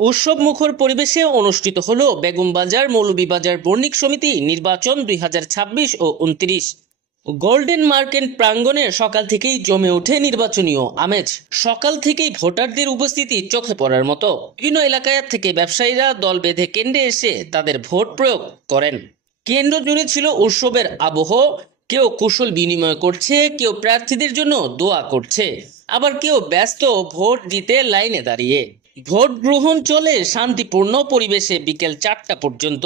উৎসব মুখর পরিবেশে অনুষ্ঠিত হল বেগমবাজার মৌলভীবাজার বণিক সমিতি, নির্বাচন দুই হাজার ছাব্বিশ ও উনত্রিশ। গোল্ডেন মার্কেট প্রাঙ্গণে সকাল থেকেই জমে ওঠে নির্বাচনীয় আমেজ। সকাল থেকেই ভোটারদের উপস্থিতি চোখে পড়ার মতো। বিভিন্ন এলাকায় থেকে ব্যবসায়ীরা দল বেঁধে কেন্দ্রে এসে তাদের ভোট প্রয়োগ করেন। কেন্দ্র জুড়ে ছিল উৎসবের আবহ। কেউ কুশল বিনিময় করছে, কেউ প্রার্থীদের জন্য দোয়া করছে। আবার কেউ ব্যস্ত ভোট দিতে লাইনে দাঁড়িয়ে। ভোট গ্রহণ চলে শান্তিপূর্ণ পরিবেশে বিকেল চারটা পর্যন্ত।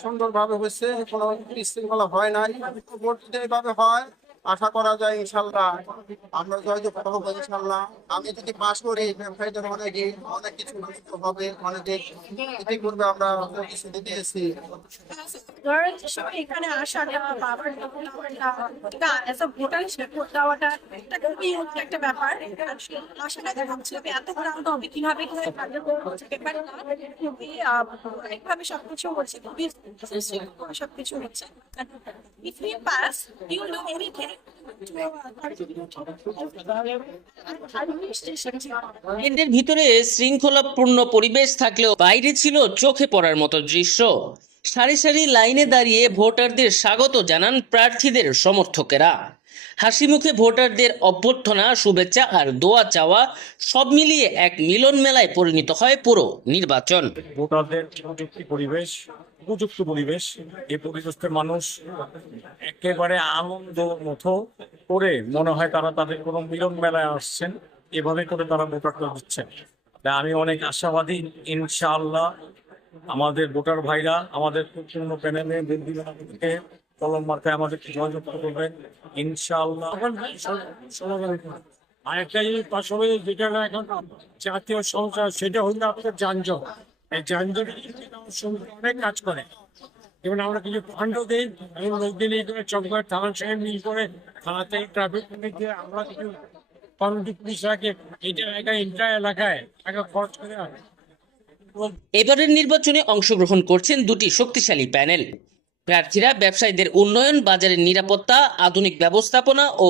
সুন্দরভাবে হয়েছে, কোনো বিশৃঙ্খলা হয় নাই। ভোট যেভাবে হয় আশা করা যায় ইনশাল্লাহ আমরা জয়যুক্ত হব ইনশাল্লাহ আমি যদি পাশ করি ব্যবসায়ীদের অনেকে অনেক কিছু হবে, অনেকে আমরা প্রতিশ্রুতি দিয়েছি। একটা এত হবে, কীভাবে সবকিছু হচ্ছে সবকিছু হচ্ছে। ইফ পাস কেন্দ্রের ভিতরে শৃঙ্খলাপূর্ণ পরিবেশ থাকলেও বাইরে ছিল চোখে পড়ার মতো দৃশ্য। সারি সারি লাইনে দাঁড়িয়ে ভোটারদের স্বাগত জানান প্রার্থীদের সমর্থকেরা। হাসি মুখে ভোটারদের অভ্যর্থনা, শুভেচ্ছা আর দোয়া চাওয়া সব মিলিয়ে এক মিলন মেলায় পরিণত হয় পুরো নির্বাচন। ভোটারদের পরিবেশ, উপযুক্ত পরিবেশ, এই পরিবেশে মানুষ একেবারে আনন্দ মতো করে মনে হয় তারা তাদের কোনো মিলন মেলায় আসছেন, এভাবে করে তারা ভোটারটা দিচ্ছেন। তাই আমি অনেক আশাবাদী, ইনশাআল্লাহ আমাদের ভোটার ভাইরা আমাদের পূর্ণ প্যানেলে থেকে কলম মার্কায় আমাদেরকে যোগাযোগ করবেন ইনশাআল্লাহ। আরেকটা জিনিস পাশাপাশি যেটা না এখন জাতীয় সমস্যা সেটা হলো আপনার যানজট। এই যানজট অনেক কাজ করে। যেমন আমরা কিছু ফান্ড দিই এবং লোকদিন এই করে চকবার থানার সঙ্গে মিল করে থানাতে ট্রাফিক পুলিশ দিয়ে আমরা কিছু কমিটি পুলিশ রাখে। এটা এলাকায় ইন্টার এলাকায় টাকা খরচ করে এবারের নির্বাচনে অংশগ্রহণ করছেন দুটি শক্তিশালী প্যানেল। প্রার্থীরা ব্যবসায়ীদের উন্নয়ন, বাজারের নিরাপত্তা, আধুনিক ব্যবস্থাপনা ও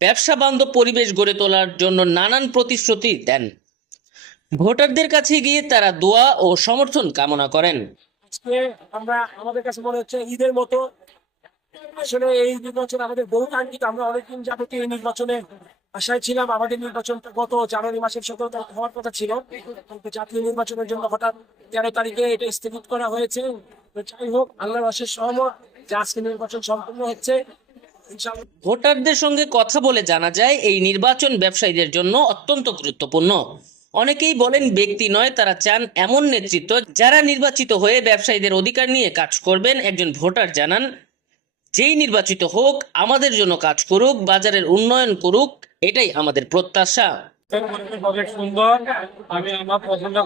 ব্যবসা বান্ধব পরিবেশ গড়ে তোলার জন্য নানান প্রতিশ্রুতি দেন। ভোটারদের কাছে গিয়ে তারা দোয়া ও সমর্থন কামনা করেন। আমরা, আমাদের কাছে মনে হচ্ছে ঈদের মতো। আসলে এই নির্বাচন আমাদের বহু কাঙ্ক্ষিত আমরা অনেকদিন যাবত এই নির্বাচনে আশায় ছিলাম আমাদের নির্বাচনটা গত জানুয়ারি মাসের সতেরো তারিখ হওয়ার কথা ছিল। কিন্তু জাতীয় নির্বাচনের জন্য হঠাৎ তেরো তারিখে এটা স্থগিত করা হয়েছে। যাই হোক, আল্লাহর অশেষ সহমত যে আজকে নির্বাচন সম্পূর্ণ হচ্ছে। ভোটারদের সঙ্গে কথা বলে জানা যায়, এই নির্বাচন ব্যবসায়ীদের জন্য অত্যন্ত গুরুত্বপূর্ণ। অনেকেই বলেন ব্যক্তি নয়, তারা চান এমন নেতৃত্ব যারা নির্বাচিত হয়ে ব্যবসায়ীদের অধিকার নিয়ে কাজ করবেন। একজন ভোটার জানান, যেই নির্বাচিত হোক, আমাদের জন্য কাজ করুক, বাজারের উন্নয়ন করুক এটাই আমাদের প্রত্যাশা। অনেক সুন্দর। আমি আমার পছন্দ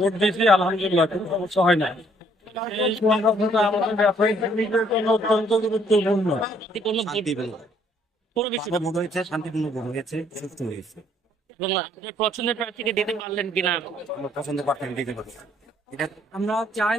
ভোট দিয়েছি আলহামদুলিল্লাহ কোনো সমস্যা হয় না। পছন্দের প্রার্থীকে দিতে পারলেন কিনা? আমরা চাই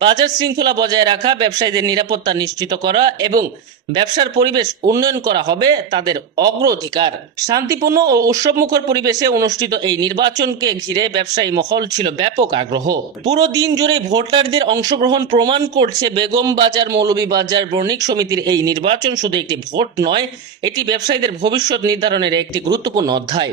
বাজার শৃঙ্খলা বজায় রাখা, ব্যবসায়ীদের নিরাপত্তা নিশ্চিত করা এবং ব্যবসার পরিবেশ উন্নয়ন করা হবে তাদের অগ্রাধিকার। শান্তিপূর্ণ ও উৎসবমুখর পরিবেশে অনুষ্ঠিত এই নির্বাচনকে ঘিরে ব্যবসায়ী মহল ছিল ব্যাপক আগ্রহ। পুরো দিন জুড়ে ভোটারদের অংশগ্রহণ প্রমাণ করছে বেগম বাজার মৌলভীবাজার বণিক সমিতির এই নির্বাচন শুধু একটি ভোট নয়, এটি ব্যবসায়ীদের ভবিষ্যৎ নির্ধারণের একটি গুরুত্বপূর্ণ অধ্যায়।